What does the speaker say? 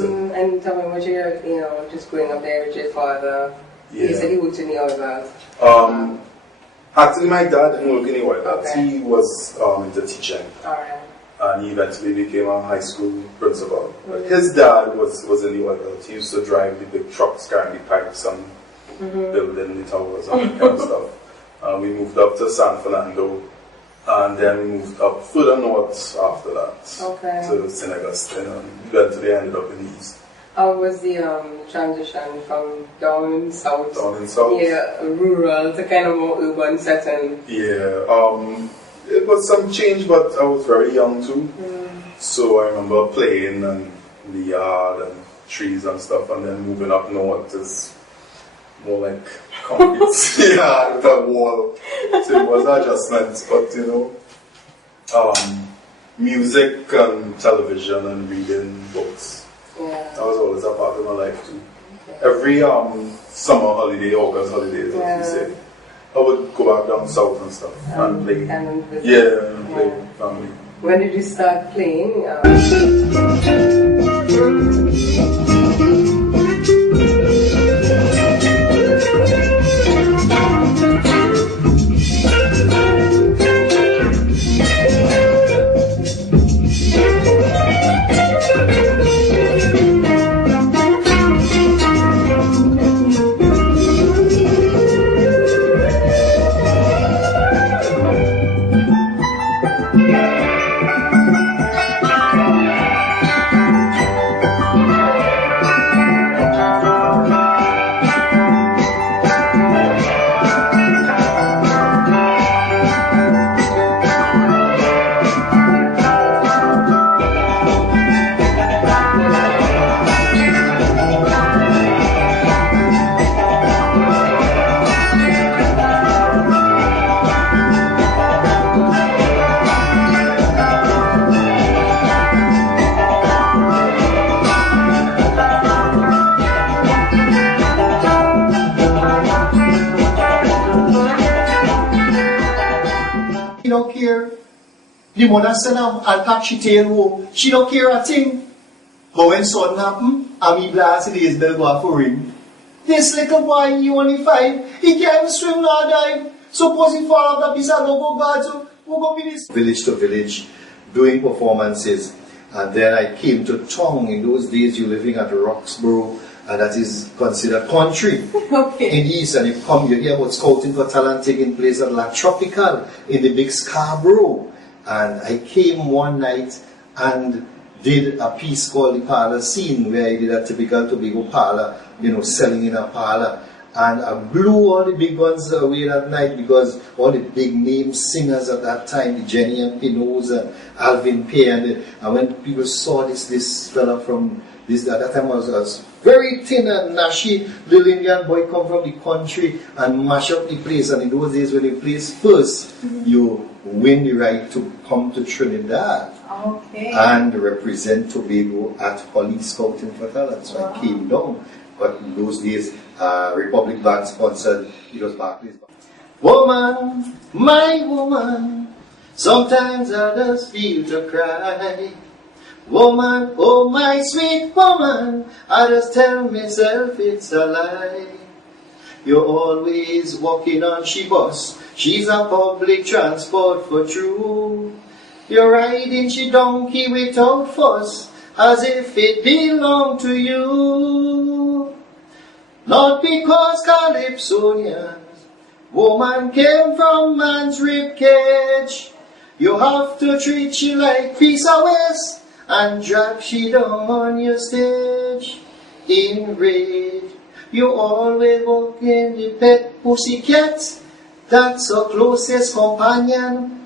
And tell me what you're, just growing up there with your father. Yeah. You said he worked in the oil wells. Actually, my dad didn't work in the oil wells. Okay. He was into teaching. Alright. And he eventually became a high school principal. But his dad was in the oil wells. He used to drive the big trucks, carrying the pipes and building the towers and that kind of stuff. We moved up to San Fernando. And then we moved up further north after that. Okay. To St. Augustine. And eventually ended up in the east. How was the transition from down south? Down in south? Yeah, rural to kind of more urban setting. Yeah, it was some change, but I was very young too. So I remember playing in the yard and trees and stuff, and then moving up north is more like concrete. Yeah, with a wall. So it was adjustments, but music and television and reading books. Yeah. That was always a part of my life too. Okay. Every summer holiday, August holidays, as you say, I would go back down south and stuff and play. And play with family. When did you start playing? don't care. The mother send her and catch she tail home. She don't care a thing. But when something happen, and me blast the days bell go for him. This little boy, he only 5, he can't even swim nor dive. Suppose he fall off the piece of logo guard, so who go be this? Village to village, doing performances. And then I came to town. In those days, you're living at Roxborough, and that is considered country. Okay. In the east, and you come, you hear about Scouting for Talent taking place at La Tropical in the big Scarborough. And I came one night and did a piece called The Parlor Scene, where I did a typical Tobago parlor, selling in a parlor. And I blew all the big guns away that night because all the big name singers at that time, the Jenny and Pinots and Alvin Pay, and when people saw this fella from this, at that time I was very thin and nashy, little Indian boy come from the country and mash up the place. And in those days when you place first, you win the right to come to Trinidad. Okay. And represent Tobago at Holly Scouting for Talent. So I came down. But in those days, Republic Bank sponsored, it was Barclays Bank. Woman, my woman, sometimes I just feel to cry. Woman, oh my sweet woman, I just tell myself it's a lie. You're always walking on she bus, she's a public transport for true. You're riding she donkey without fuss, as if it belonged to you. Not because Calypsonians, woman came from man's ribcage. You have to treat she like piece of waste and drag she down on your stage. In rage, you always walk in the pet pussycat. That's her closest companion.